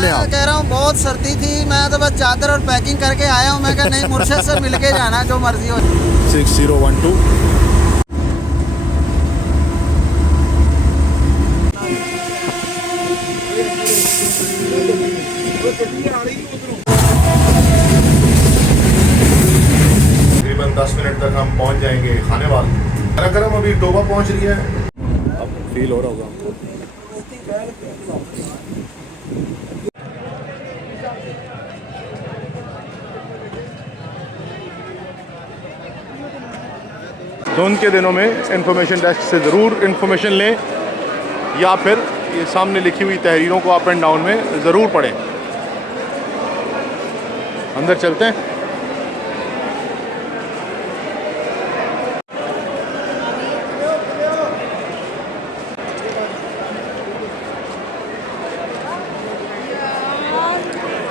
हाल है? मैं कह रहा हूँ बहुत सर्दी थी, मैं तो बस चादर और पैकिंग करके आया हूँ। मैं कहा नहीं, मुर्शद से मिल के जाना, जो मर्जी हो। 6012 तकरीबन 10 मिनट तक हम पहुंच जाएंगे खानेवाल। गरम अभी टोबा पहुंच रही है, अब फील हो रहा होगा हमको। जून के दिनों में इंफॉर्मेशन डेस्क से ज़रूर इंफॉर्मेशन लें, या फिर ये सामने लिखी हुई तहरीरों को अप एंड डाउन में ज़रूर पढ़ें। अंदर चलते हैं।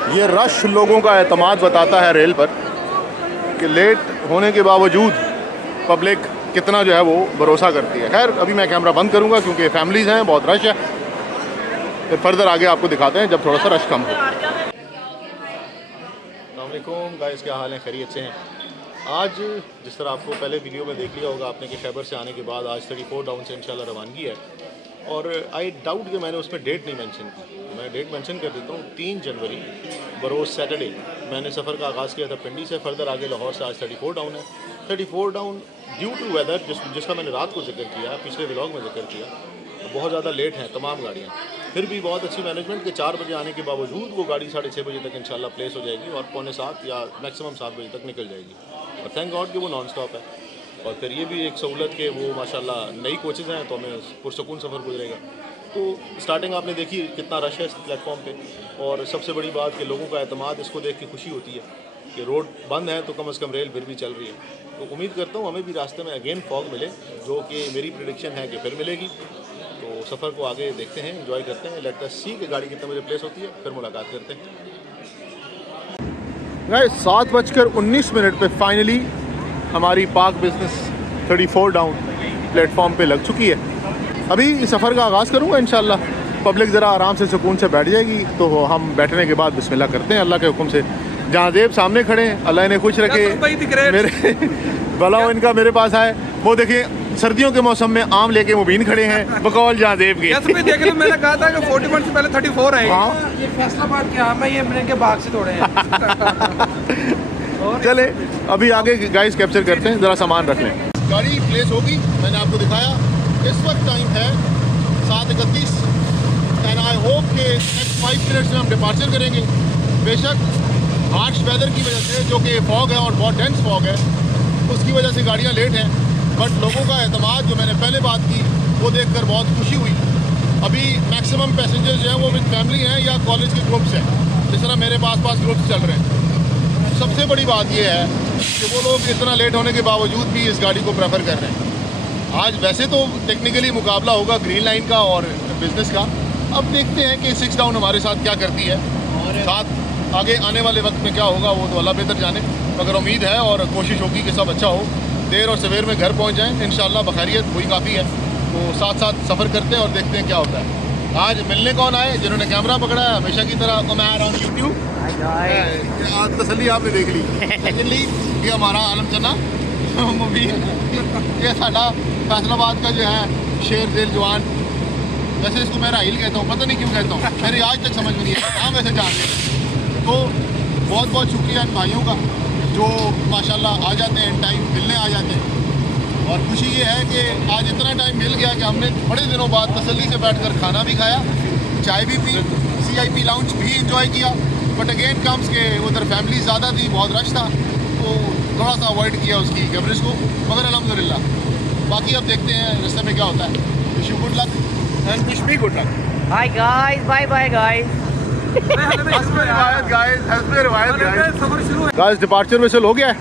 ये रश लोगों का एतमाद बताता है रेल पर कि लेट होने के बावजूद पब्लिक कितना जो है वो भरोसा करती है। खैर अभी मैं कैमरा बंद करूंगा क्योंकि फैमिलीज़ हैं, बहुत रश है। फिर फर्दर आगे आपको दिखाते हैं जब थोड़ा सा रश कम हो। अस्सलाम वालेकुम गाइस, क्या हाल है? खैरियत से हैं? आज जिस तरह आपको पहले वीडियो में देख लिया होगा आपने कि खैबर से आने के बाद आज 34 डाउन से इंशाल्लाह रवानगी है। और आई डाउट कि मैंने उसमें डेट नहीं मेंशन की। मैं डेट मेंशन कर देता हूँ, 3 जनवरी बरोज़ सैटरडे मैंने सफ़र का आगाज़ किया था पिंडी से। फर्दर आगे लाहौर से आज 34 डाउन है। 34 डाउन ड्यू टू वेदर, जिसका मैंने रात को जिक्र किया, पिछले व्लॉग में जिक्र किया, बहुत ज़्यादा लेट हैं तमाम गाड़ियाँ। फिर भी बहुत अच्छी मैनेजमेंट के 4 बजे आने के बावजूद वो गाड़ी 6:30 बजे तक इंशाल्लाह प्लेस हो जाएगी और पौने 7 या मैक्सिमम 7 बजे तक निकल जाएगी। और थैंक गॉड कि वो नॉन स्टॉप है। और फिर ये भी एक सहूलत के वो माशाल्लाह नई कोचेज़ हैं तो हमें पुरसकून सफ़र गुजरेगा। तो स्टार्टिंग आपने देखी कितना रश है इस प्लेटफॉर्म पे। और सबसे बड़ी बात कि लोगों का एतमाद, इसको देख के खुशी होती है कि रोड बंद है तो कम से कम रेल फिर भी चल रही है। तो उम्मीद करता हूँ हमें भी रास्ते में अगेन फॉग मिले, जो कि मेरी प्रेडिक्शन है कि फिर मिलेगी। तो सफ़र को आगे देखते हैं, एंजॉय करते हैं। लेट अस सी कि गाड़ी कितने बजे प्लेस होती है, फिर मुलाकात करते हैं। 7:19 पे फाइनली हमारी पाक बिजनेस 34 डाउन प्लेटफॉर्म पे लग चुकी है। अभी सफ़र का आगाज़ करूँगा इंशाल्लाह। पब्लिक ज़रा आराम से सुकून से बैठ जाएगी तो हम बैठने के बाद बिस्मिल्लाह करते हैं अल्लाह के हुक्म से। जहाँजेब सामने खड़े हैं, अल्लाह इन्हें खुश रखे, मेरे भला हो इनका मेरे पास आए। वो देखिए सर्दियों के मौसम में आम लेके मुबीन खड़े हैं बकौल जहाँजेब के। देख लो, मैंने कहा था कि 41 से पहले 34 आएगा। हाँ, ये फैसलाबाद के आम है, ये मिलन के बाग से तोड़े हैं। चले अभी आगे गाइस कैप्चर करते हैं, ज़रा सामान रख लें। गाड़ी प्लेस होगी, मैंने आपको दिखाया। इस वक्त टाइम है 7:31 एंड आई होप कि नेक्स्ट 5 मिनट्स में हम डिपार्चर करेंगे। बेशक हार्श वेदर की वजह से, जो कि फॉग है और बहुत डेंस फॉग है, उसकी वजह से गाड़ियाँ लेट हैं। बट लोगों का एतमाद, जो मैंने पहले बात की, वो देखकर बहुत खुशी हुई। अभी मैक्सिमम पैसेंजर्स जो हैं वो विद फैमिली हैं या कॉलेज के ग्रुप्स हैं, जिस तरह मेरे पास ग्रुप्स चल रहे हैं। सबसे बड़ी बात यह है कि वो लोग इतना लेट होने के बावजूद भी इस गाड़ी को प्रेफर कर रहे हैं। आज वैसे तो टेक्निकली मुकाबला होगा ग्रीन लाइन का और बिज़नेस का। अब देखते हैं कि 6 डाउन हमारे साथ क्या करती है, साथ आगे आने वाले वक्त में क्या होगा वो तो अल्लाह बेहतर जाने। मगर उम्मीद है और कोशिश होगी कि सब अच्छा हो, देर और सवेर में घर पहुंच जाएं इंशाल्लाह बखैरियत, वही काफ़ी है। तो साथ साथ सफ़र करते हैं और देखते हैं क्या होता है। आज मिलने कौन आए? जिन्होंने कैमरा पकड़ा है हमेशा की तरह, उमैर ऑन यूट्यूब। आज तसल्ली आपने देख ली। सेकेंडली ये हमारा आलम चना मुबीन, ये साडा फैसलाबाद का जो है शेर दिल जवान। वैसे इसको मैं राहिल कहता हूँ, पता नहीं क्यों कहता हूँ, मेरी आज तक समझ में नहीं आया नाम वैसे जान लें। तो बहुत बहुत शुक्रिया इन भाइयों का जो माशाल्लाह आ जाते हैं, टाइम मिलने आ जाते हैं। और खुशी ये है कि आज इतना टाइम मिल गया कि हमने बड़े दिनों बाद तसल्ली से बैठकर खाना भी खाया, चाय भी पी, CIP लाउंज भी इंजॉय किया। बट अगेन कम्स के उधर फैमिली ज़्यादा थी, बहुत रश था, तो थोड़ा सा अवॉइड किया उसकी कवरेज को। मगर अल्हम्दुलिल्लाह बाकी अब देखते हैं रास्ते में क्या होता है। Wish you good luck and wish me good luck. Hi guys, bye bye guys. Guys departure वैसे हो गया है,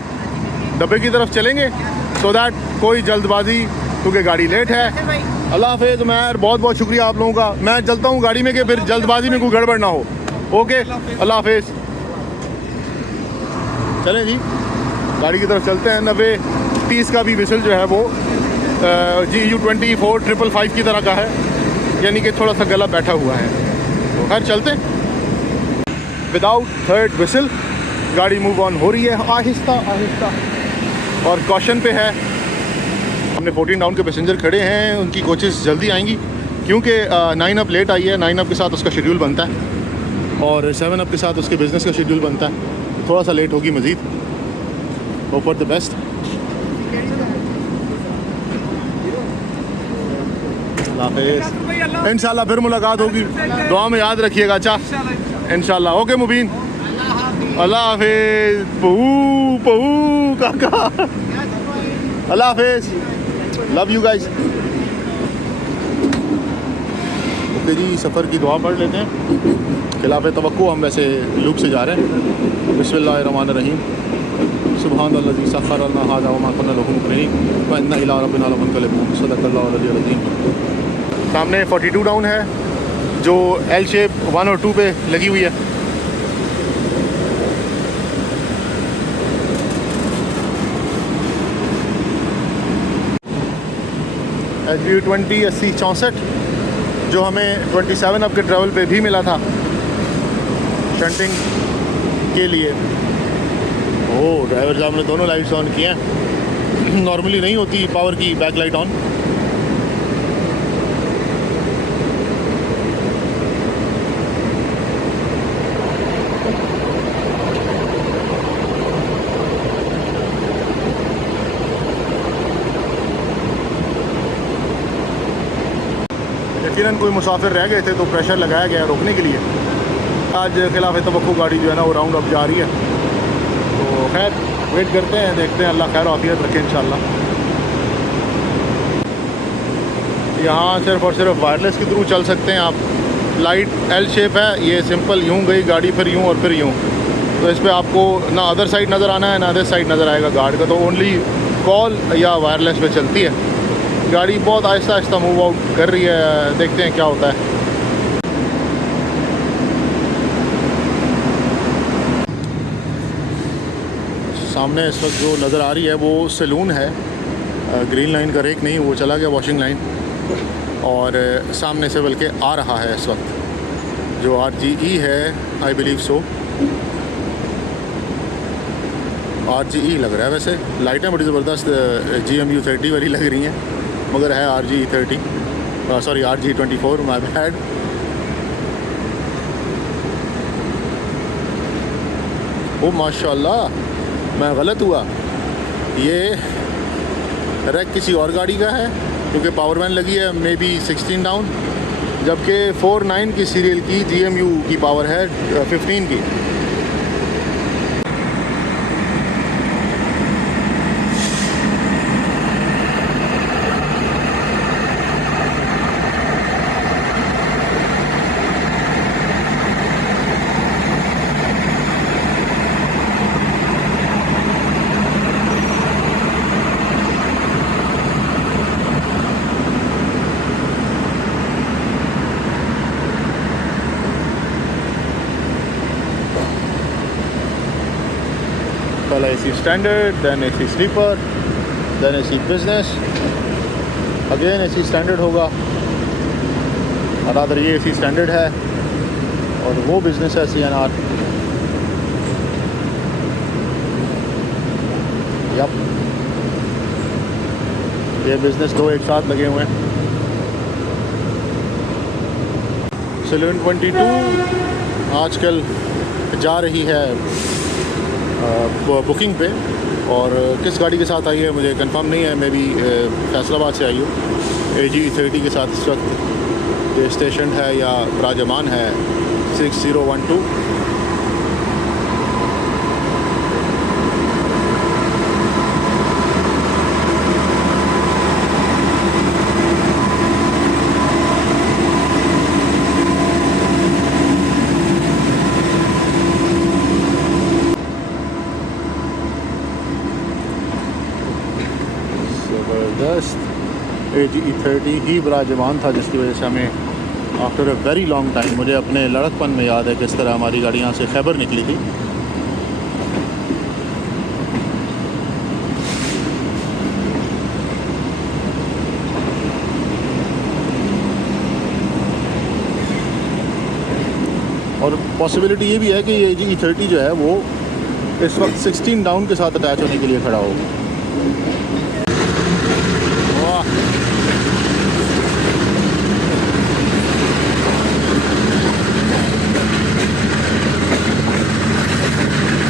डब्बे की तरफ चलेंगे सो दैट कोई जल्दबाजी, क्योंकि गाड़ी लेट है। अल्लाह हाफिज़ उमैर, बहुत बहुत शुक्रिया आप लोगों का। मैं चलता हूँ गाड़ी में कि फिर जल्दबाजी में कोई गड़बड़ ना हो। ओके, अल्लाह हाफिज़। चलें जी, गाड़ी की तरफ चलते हैं। 90-30 का भी विसल जो है वो GU24 555 की तरह का है, यानी कि थोड़ा सा गला बैठा हुआ है। तो खैर चलते हैं। विदाउट थर्ड विसल गाड़ी मूव ऑन हो रही है आहिस्ता आहिस्ता और कॉशन पे है। हमने 14 डाउन के पैसेंजर खड़े हैं, उनकी कोचेस जल्दी आएंगी क्योंकि 9 अप लेट आई है। 9 अप के साथ उसका शेड्यूल बनता है और 7 अप के साथ उसके बिज़नेस का शेड्यूल बनता है। थोड़ा सा लेट होगी मज़ीद। Hope for the best. इंशाल्लाह फिर मुलाकात होगी, दुआ में याद रखिएगा। अच्छा इंशाल्लाह। ओके मुबीन, अल्लाह हाफिज़। पहू पहू काका, अल्लाह हाफिज़, लव यू गाइस। ओके जी, सफ़र की दुआ पढ़ लेते हैं। खिलाफ तवक्को हम वैसे लूप से जा रहे हैं। बिस्मिल्लाहिर्रहमानिर्रहीम। सुब्हानल्लाज़ी सख़्ख़र लना हाज़ा वमा कुन्ना लहू मुक़रिनीन व इन्ना इला रब्बिना लमुनक़लिबून। सदक़ल्लाहुल अलीयुल अज़ीम। सामने 42 डाउन है जो एल शेप 1 और 2 पे लगी हुई है। HV20 8064 जो हमें 27 अप के ट्रैवल पे भी मिला था शंटिंग के लिए। ओह, ड्राइवर साहब ने दोनों लाइट्स ऑन किए हैं। नॉर्मली नहीं होती पावर की बैक लाइट ऑन। यकीनन कोई मुसाफिर रह गए थे तो प्रेशर लगाया गया रोकने के लिए। आज खिलाफ तवक्को गाड़ी जो है ना वो राउंड अप जा रही है। तो खैर वेट करते हैं, देखते हैं, अल्लाह खैर आफियत रखे इंशाल्लाह। यहाँ सिर्फ और सिर्फ वायरलेस के थ्रू चल सकते हैं आप। लाइट एल शेप है, ये सिंपल यूँ गई गाड़ी, फिर यूँ और फिर यूँ। तो इस पर आपको ना अदर साइड नज़र आना है ना अदर साइड नज़र आएगा गार्ड का। तो ओनली कॉल या वायरलेस पे चलती है गाड़ी। बहुत आहिस्ता आहिस्ता मूव आउट कर रही है, देखते हैं क्या होता है। सामने इस वक्त जो नज़र आ रही है वो सैलून है। ग्रीन लाइन का रेक नहीं, वो चला गया वॉशिंग लाइन। और सामने से बल्कि आ रहा है इस वक्त जो RGE है, आई बिलीव सो RGE लग रहा है। वैसे लाइटें बड़ी ज़बरदस्त GMU 30 वाली लग रही हैं, मगर है RGE 30, sorry RGE 24, my bad. Oh माशाल्लाह, मैं गलत हुआ। ये रैक किसी और गाड़ी का है क्योंकि पावर वैन लगी है, मे बी 16 डाउन, जबकि 49 की सीरियल की GMU की पावर है 15 की। पहला AC standard, then AC sleeper, then AC business, again AC standard होगा। और अदर ये AC स्टैंडर्ड है और वो बिजनेस है CNR। यप, ये बिजनेस दो एक साथ लगे हुए हैं। सैलून 22 आजकल जा रही है बुकिंग पे, और किस गाड़ी के साथ आई है मुझे कंफर्म नहीं है। मे बी फैसलाबाद से आई हो। AG 30 के साथ इस वक्त ये स्टेशन है या ब्राजमान है 6012। AG 30 ही विराजमान था, जिसकी वजह से हमें after a very long time, मुझे अपने लड़कपन में याद है किस तरह हमारी गाड़ी यहाँ से खैबर निकली थी। और पॉसिबिलिटी ये भी है कि ये जी E30 जो है वो इस वक्त 16 डाउन के साथ अटैच होने के लिए खड़ा हो। वाह,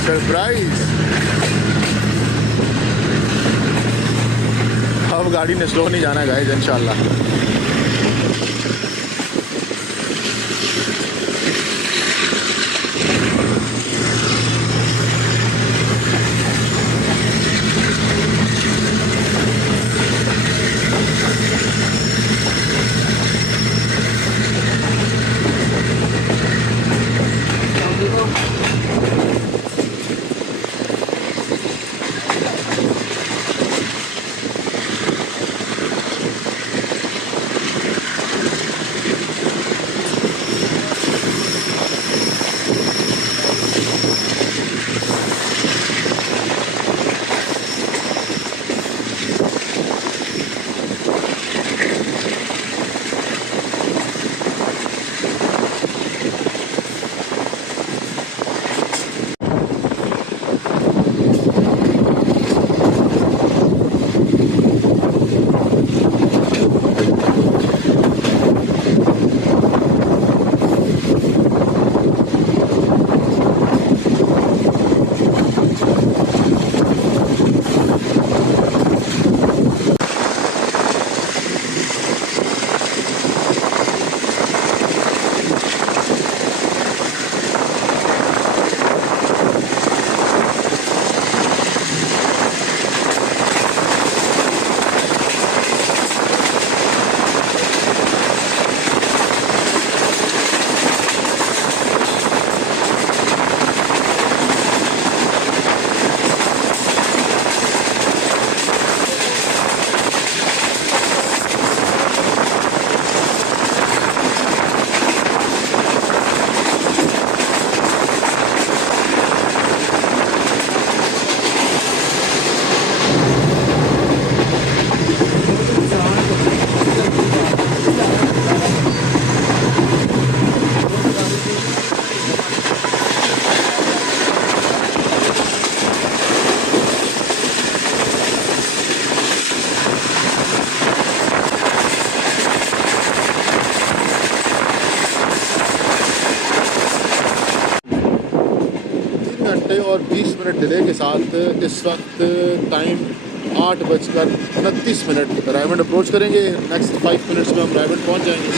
सरप्राइज। अब गाड़ी ने स्लो नहीं जाना गाइस इंशाल्लाह। और 20 मिनट डिले के साथ इस वक्त टाइम 8:29। रायमंड अप्रोच करेंगे। नेक्स्ट 5 मिनट्स में हम रायमंड पहुंच जाएंगे।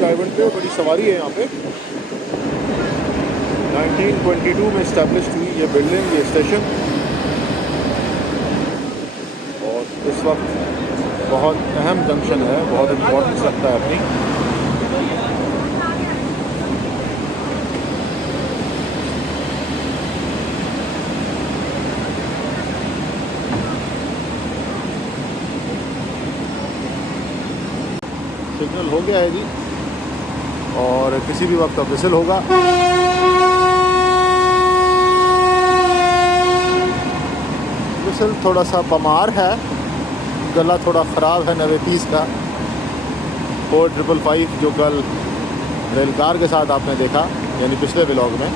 रायमंड पे बड़ी सवारी है यहाँ पे। 1922 में इस्टेब्लिश हुई ये बिल्डिंग, ये स्टेशन, और इस वक्त बहुत अहम जंक्शन है, बहुत इम्पोर्टेंस रखता है अपनी। सिग्नल हो गया है जी, और किसी भी वक्त अब विसिल होगा। विसिल थोड़ा सा बमार है, गला थोड़ा ख़राब है 90 का। 4555 जो कल रेलकार के साथ आपने देखा, यानी पिछले व्लॉग में,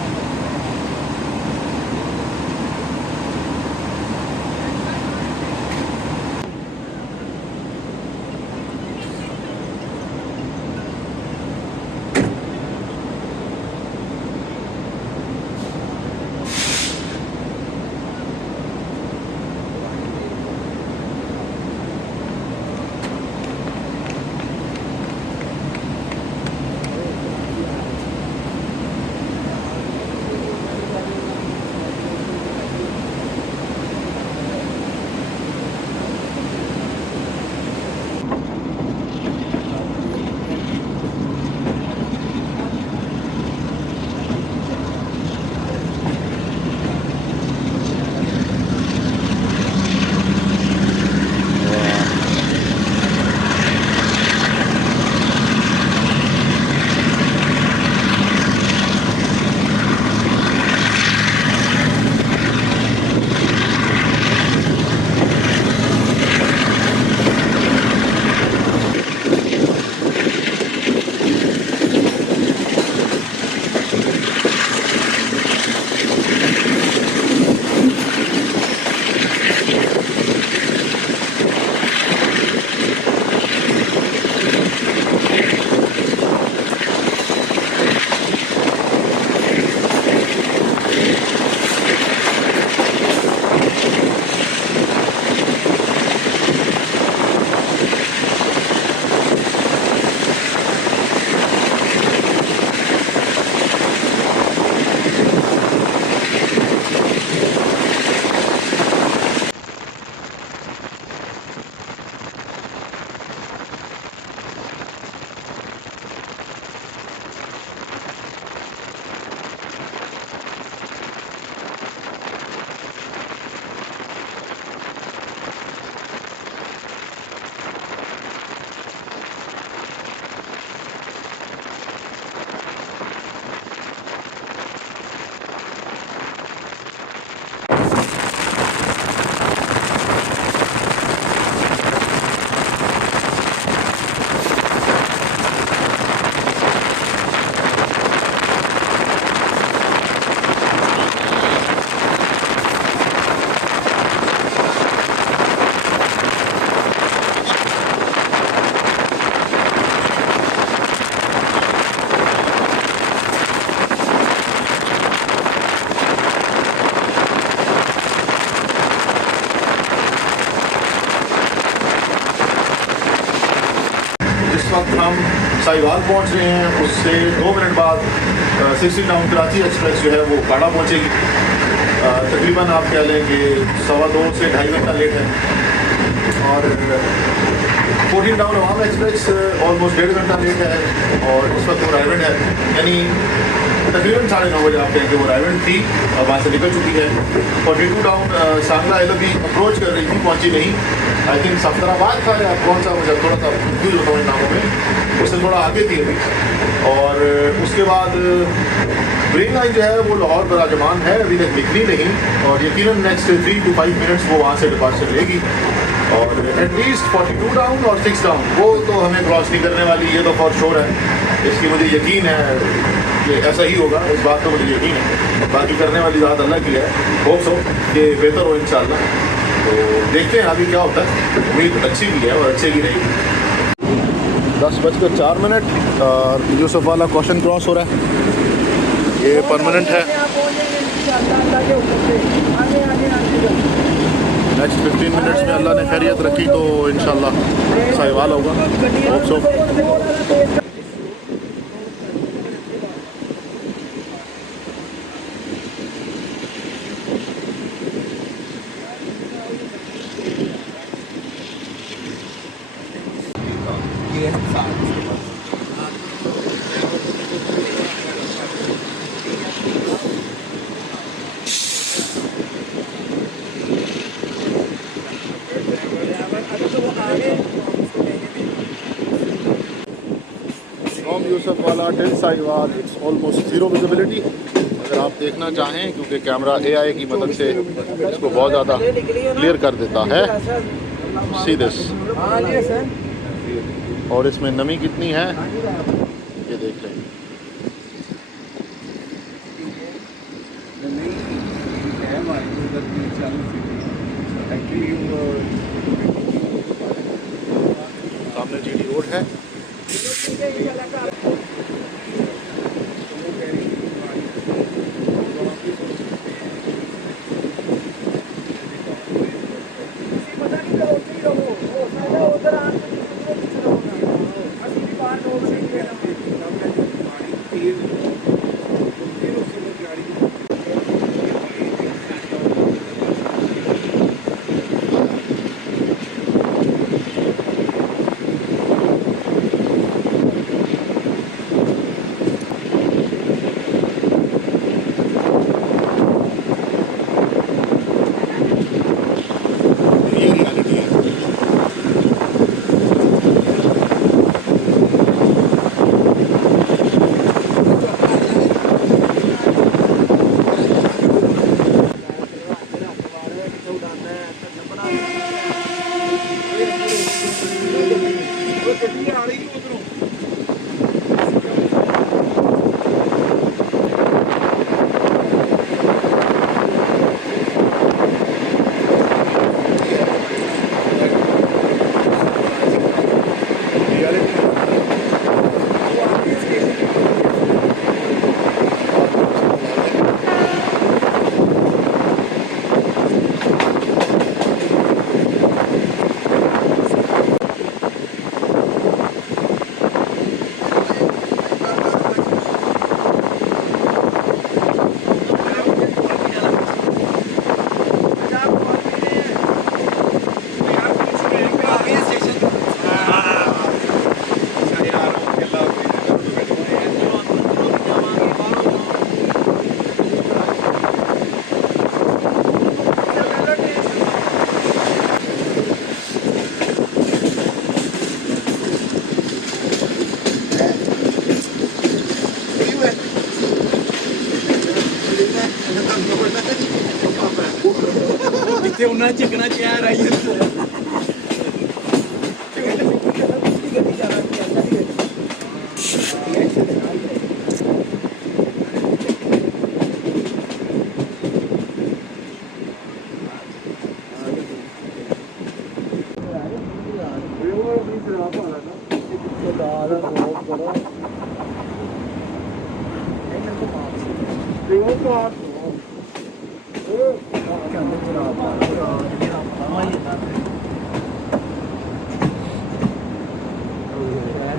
साहिवाल पहुंच रहे हैं। उससे 2 मिनट बाद 60 टाउन कराची एक्सप्रेस जो है वो काड़ा पहुंचेगी। तकरीबन आप कह लें कि 2.25 से 2.5 घंटा लेट है। और 14 टाउन अवाम एक्सप्रेस ऑलमोस्ट 1.5 घंटा लेट है और इस वक्त वो रायवेंड है, यानी तकरीबन 9:30 बजे आप कहें कि वो रायवेंड थी और वहाँ से निकल चुकी है। 42 टाउन सांगला एलबी अप्रोच कर रही थी, पहुँची नहीं। आई थिंक सफदराबाद था या कौन सा, मुझे थोड़ा सा कंफ्यूज होता हूँ इन नामों में, उससे थोड़ा आगे थी अभी। और उसके बाद ग्रीन लाइन जो है वो लाहौर बराजमान है, अभी तक निकली नहीं और यकीनन नेक्स्ट 3 to 5 मिनट्स वो वहाँ से डिपार्चर लेगी। और एटलीस्ट 42 डाउन और 6 डाउन वो तो हमें क्रॉस नहीं करने वाली, ये तो फॉर श्योर है, इसकी मुझे यकीन है कि ऐसा ही होगा, इस बात का मुझे यकीन है। बाकी करने वाली ज़्यादा अल्लाह की है, होप्स हो कि बेहतर हो इंशाल्लाह। तो देखते हैं अभी क्या होता है, उम्मीद अच्छी भी है और अच्छी भी रहेगी। 10:04 और यूसुफ वाला क्वेश्चन क्रॉस हो रहा है, ये परमानेंट है। नेक्स्ट 15 मिनट्स में अल्लाह ने खैरियत रखी तो इंशाल्लाह साहिवाल होगा, होप्स हो। फ्रॉम यूसुफ वाला till Sahiwal it's almost zero visibility. अगर आप देखना चाहें, क्योंकि कैमरा AI की मदद से इसको बहुत ज़्यादा क्लियर कर देता है, सी दिस। और इसमें नमी कितनी है ये देख लें। सामने GD रोड है। जिथे उन्हें चिकना चाह रही है।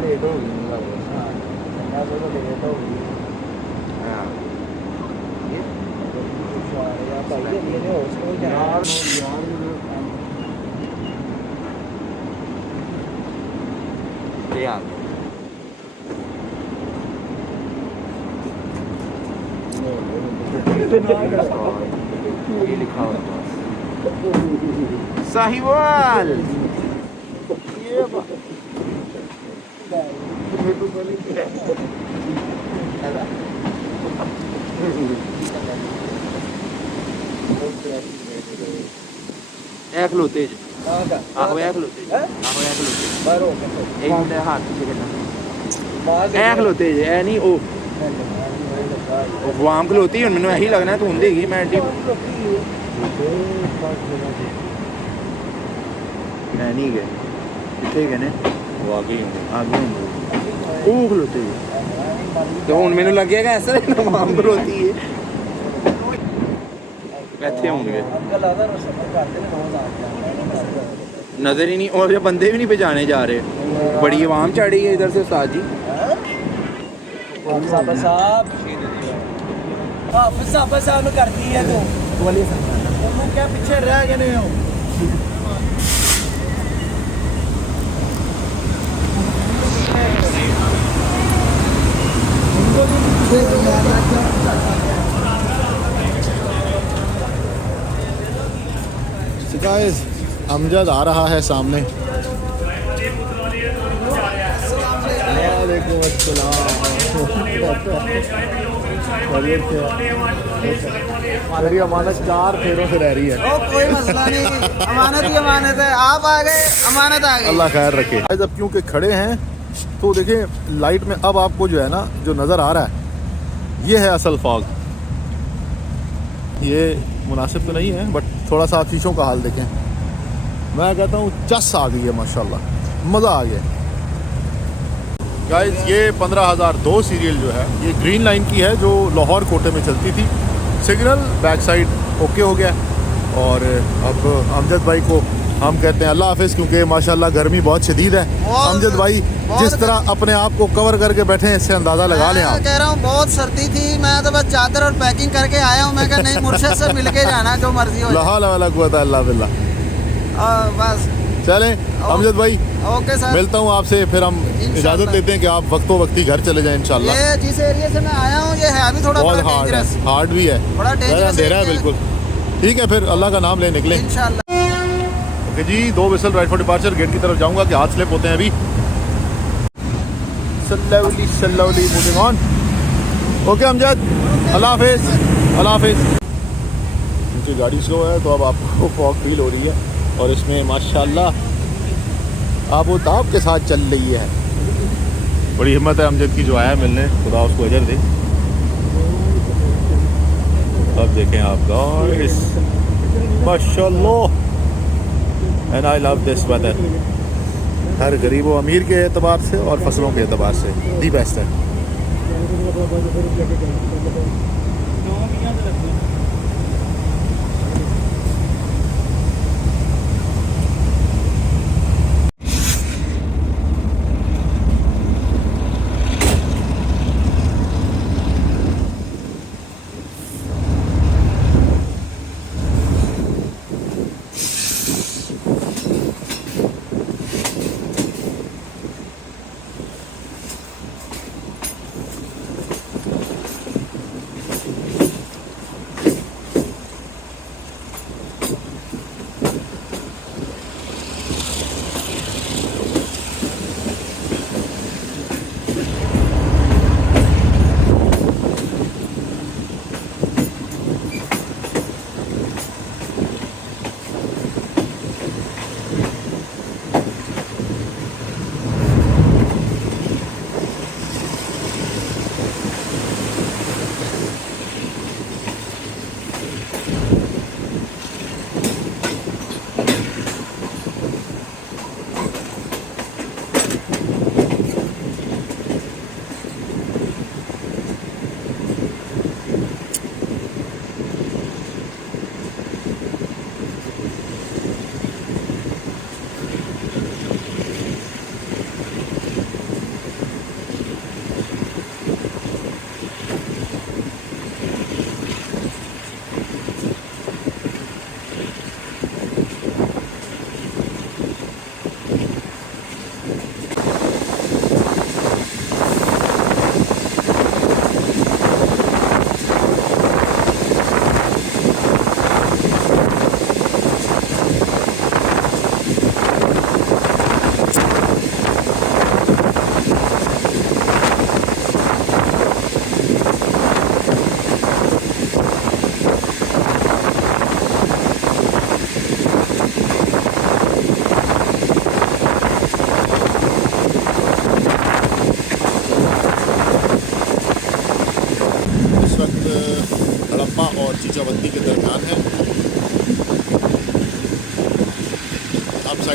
लेट हो गई। ये लिखा हुआ साहिवाल। एक लोते आहो एक लोते एक मिनट हाथ पीछे करना एक लोते ए नहीं ओ वाम खलोती हुन मैनू यही लगना तू हुंदी मैं एडी मैं नहीं गए किथे गए ने वो आगे ਉਹ ਖਲੋਤੇ ਤੇ ਹੁਣ ਮੈਨੂੰ ਲੱਗੇਗਾ ਐਸਾ ਵਾਮ ਖਲੋਤੀ ਹੈ ਇੱਥੇ ਹੋਣਗੇ नजर ही नहीं और ये बंदे भी नहीं पहचाने जा रहे बड़ी आवाम चढ़ी है इधर से उस्ताद जी साहब करती है तो क्या पीछे रह गए हो गाइस अमजद आ रहा है सामने। मेरी अमानत 4 फेरों से रह रही है। कोई मसला नहीं, अमानत ही अमानत है। आप आ गए, अमानत आ गई। अल्लाह खैर रखे। जब क्योंकि खड़े हैं तो देखें लाइट में अब आपको जो है ना जो नज़र आ रहा है ये है असल फॉग। ये मुनासिब तो नहीं है बट थोड़ा सा शीशों का हाल देखें। मैं कहता हूँ चस आ गई है माशाल्लाह, मज़ा आ गया। गाइस ये 15,002 सीरियल जो है ये ग्रीन लाइन की है जो लाहौर कोटे में चलती थी। सिग्नल बैक साइड ओके हो गया और अब अमजद भाई को हम कहते हैं अल्लाह हाफिज़ क्योंकि माशाल्लाह गर्मी बहुत शदीद है। अमजद भाई जिस तरह अपने आप को कवर करके बैठे हैं इससे अंदाज़ा लगा लें आप। कह रहा हूँ बहुत सर्दी थी, मैं तो बस चादर और पैकिंग करके आया हूँ। मैं कहा नहीं मुर्शद से मिल के जाना जो मर्जी हो। अल्लाह बिल्ला। बस चलें अमजद भाई ओके सर, मिलता हूँ आपसे फिर हम इजाज़त लेते हैं कि आप वक्तो वक्ती घर चले जाएं इंशाल्लाह। ये जिस एरिया से मैं आया हूँ ये है अभी थोड़ा बहुत डेंजरस, हार्ड भी है, बड़ा डेंजरस अंधेरा है बिल्कुल। ठीक है फिर अल्लाह का नाम ले निकले इंशाल्लाह। ओके जी 2 whistle right for departure. Gate की तरफ जाऊंगा कि हाथ स्लिप होते हैं अभी। सल्लल्लाहु मूविंग ऑन। ओके अमजद अल्लाह हाफिज़ अल्लाह हाफिज़। क्योंकि गाड़ी स्लो है तो अब आपको फॉग फील हो रही है और इसमें माशाल्लाह आबो ताब के साथ चल रही है। बड़ी हिम्मत है अमजद की जो आया मिलने, खुदा उसको अजर दे। अब देखें आप गाइस माशाल्लाह and I love this weather. हर गरीब व अमीर के एतबार से और फसलों के एतबार से दी बेस्ट है।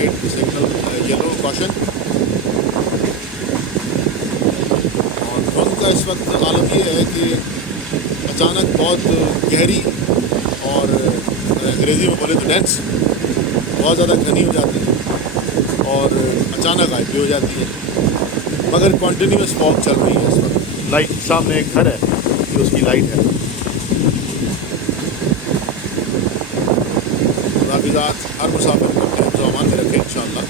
Side signal yellow caution. और धुंध का इस वक्त आलम ये है कि अचानक बहुत गहरी और अंग्रेज़ी में बोले तो डेंस बहुत ज़्यादा घनी हो जाती है और अचानक गायब भी हो जाती है, मगर कॉन्टीन्यूस फॉग चल रही है इस वक्त। लाइट सामने एक घर है, ये उसकी लाइट है। खुदाफिज़ात हर मुसाफिर को अपने हिफ्ज़ व अमान में रखें इंशाअल्लाह।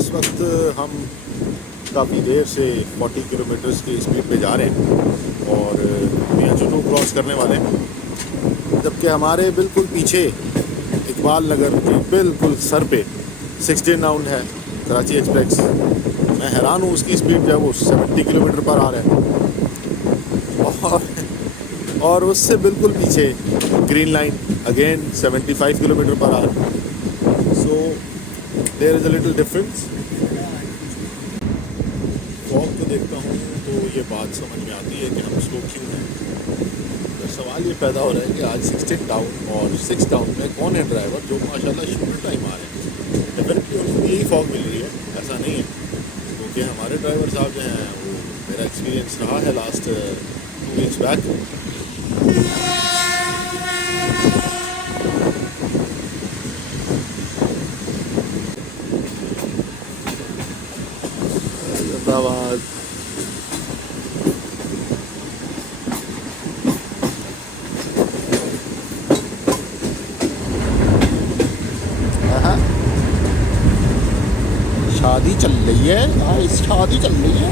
इस वक्त हम काफ़ी देर से 40 किलोमीटर की स्पीड पे जा रहे हैं और मियां जुन्नू क्रॉस करने वाले हैं, जबकि हमारे बिल्कुल पीछे इकबाल नगर के बिल्कुल सर पे 16 राउंड है कराची एक्सप्रेस। मैं हैरान हूँ उसकी स्पीड जो है वो 70 किलोमीटर पर आ रहा है और उससे बिल्कुल पीछे ग्रीन लाइन अगेन 75 किलोमीटर पर आ रहा है। So there is a little difference. Fog को देखता हूँ तो ये बात समझ में आती है कि हम स्लो क्यों हैं। तो सवाल ये पैदा हो रहा है कि आज 16 टाउन और 6 टाउन में कौन है ड्राइवर जो माशाल्लाह शूटर टाइम आ रहे हैं। डेफिनेटली उनको यही फॉग मिल रही है, ऐसा नहीं है, क्योंकि हमारे ड्राइवर साहब जो हैं वो मेरा एक्सपीरियंस रहा है लास्ट 2 वीक्स बैक। जिंदाबाद। शादी चल रही है, शादी चल रही है।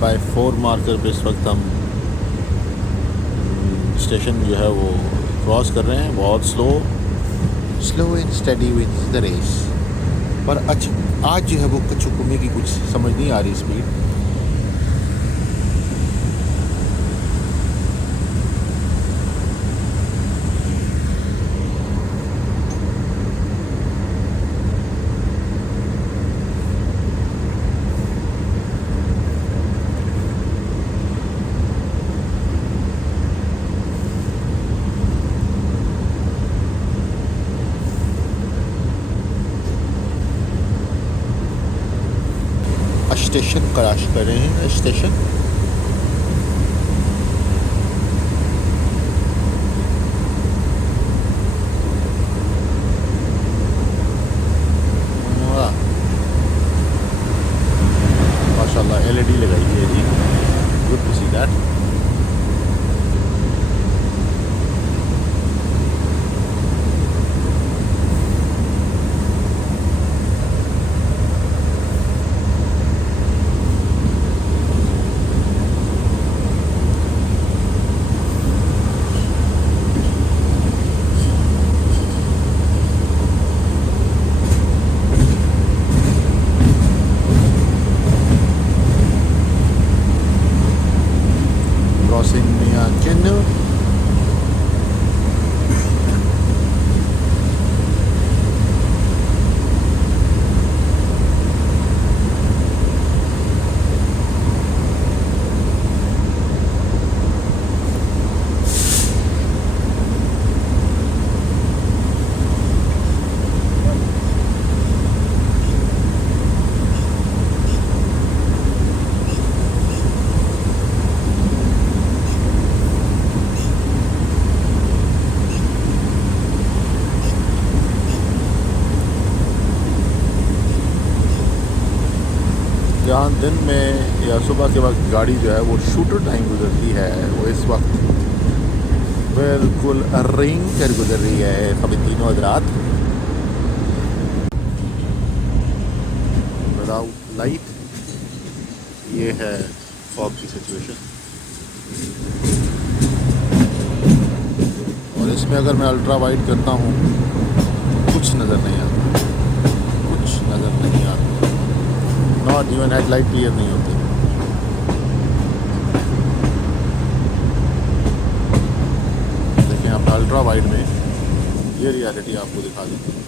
बाय 4 मार्कर पे इस वक्त हम स्टेशन जो है वो क्रॉस कर रहे हैं, बहुत slow and steady with the race. पर आज जो है वो कच्चुकुमे की कुछ समझ नहीं आ रही स्पीड। स्टेशन क्रॉस कर रहे हैं, स्टेशन। माशाल्लाह LED लगाई है जी, गुड टू सी दैट। जहाँ दिन में या सुबह के वक्त गाड़ी जो है वो शूटर टाइम गुजरती है, वो इस वक्त बिल्कुल रिंग कर गुजर रही है ख़वातीन व हज़रात, विदाउट लाइट। ये है फॉग की सिचुएशन, और इसमें अगर मैं अल्ट्रा वाइड करता हूँ कुछ नज़र नहीं आता, कुछ नज़र नहीं आता, नॉट इवन हेडलाइट क्लियर नहीं होती। देखिए आप अल्ट्रा वाइड में ये रियलिटी आपको दिखा देती हूँ।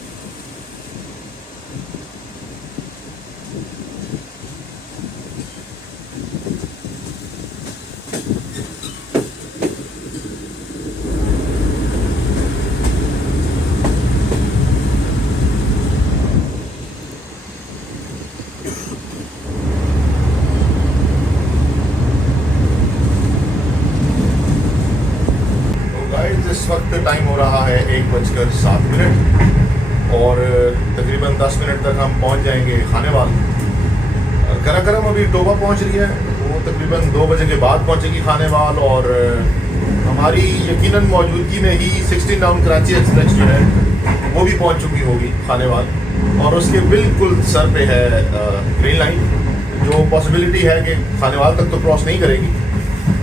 इस वक्त टाइम हो रहा है 1:07 और तकरीबन 10 मिनट तक हम पहुंच जाएंगे खानेवाल। कराकरम अभी टोबा पहुंच रही है, वो तकरीबन 2 बजे के बाद पहुंचेगी खानेवाल, और हमारी यकीनन मौजूदगी में ही 16 डाउन कराची एक्सप्रेस जो है वो भी पहुंच चुकी होगी खानेवाल, और उसके बिल्कुल सर पे है ग्रीन लाइन, जो पॉसिबिलिटी है कि खानेवाल तक तो क्रॉस नहीं करेगी,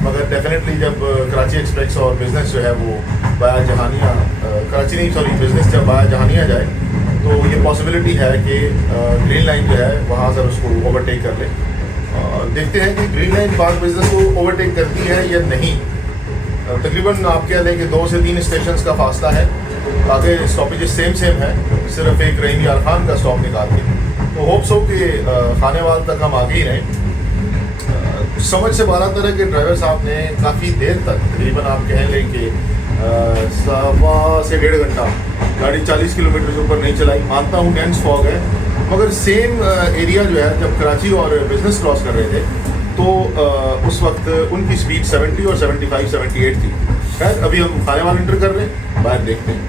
मगर डेफिनेटली जब कराची एक्सप्रेस और बिज़नेस जो है वो बाया जहानिया, कराची नहीं सॉरी बिज़नेस जब बाया जहानिया जाए तो ये पॉसिबिलिटी है कि ग्रीन लाइन जो है वहाँ से उसको ओवरटेक कर ले। देखते हैं कि ग्रीन लाइन बाग बिज़नेस को ओवरटेक करती है या नहीं। तकरीबन आप कह लें कि 2 से 3 स्टेशन का फासला है, आगे स्टॉपेजेस सेम है, सिर्फ एक रहीम यार खान का स्टॉप निकाल के, तो होप्स हो कि खानेवाल तक हम आगे ही रहें। समझ से 12 तरह के ड्राइवर साहब ने काफ़ी देर तक, तकरीबन आप कह लें कि 1.25 से 1.5 घंटा गाड़ी 40 किलोमीटर से ऊपर नहीं चलाई। मानता हूँ डेंस फॉग है, मगर सेम एरिया जो है जब कराची और बिज़नेस क्रॉस कर रहे थे तो उस वक्त उनकी स्पीड 70 और 75 78 थी। खैर अभी हम खानेवाल एंटर कर रहे हैं, बाहर देखते हैं।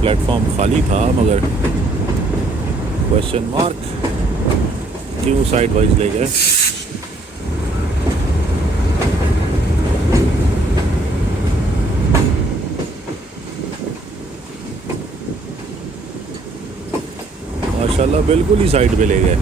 प्लेटफॉर्म खाली था, मगर क्वेश्चन मार्क क्यों साइड वाइज ले गए। माशाल्लाह बिल्कुल ही साइड पे ले गए।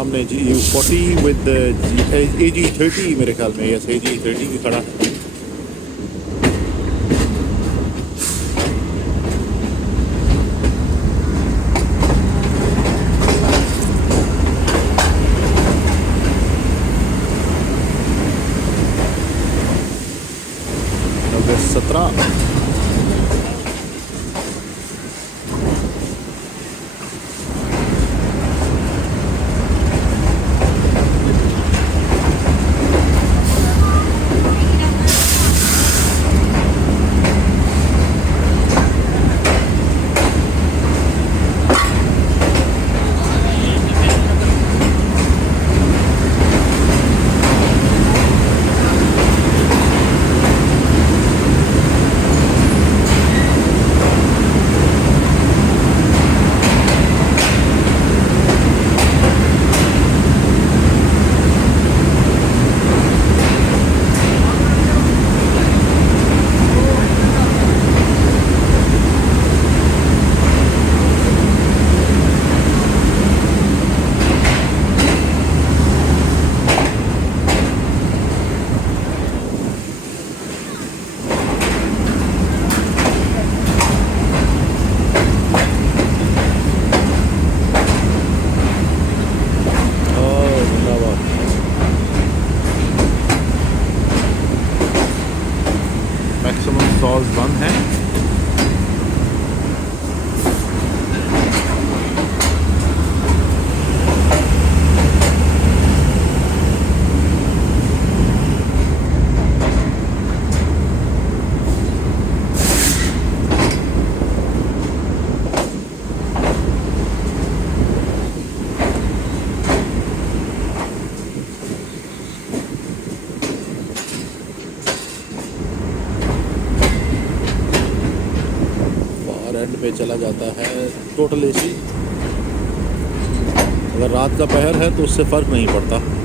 सामने GU40 विद AG30 मेरे ख्याल में, यस AG30 भी खड़ा। नंबर 17 मैक्सिमम स्टॉल्स बंद हैं। एंड पे चला जाता है टोटल AC। अगर रात का पहर है तो उससे फ़र्क नहीं पड़ता।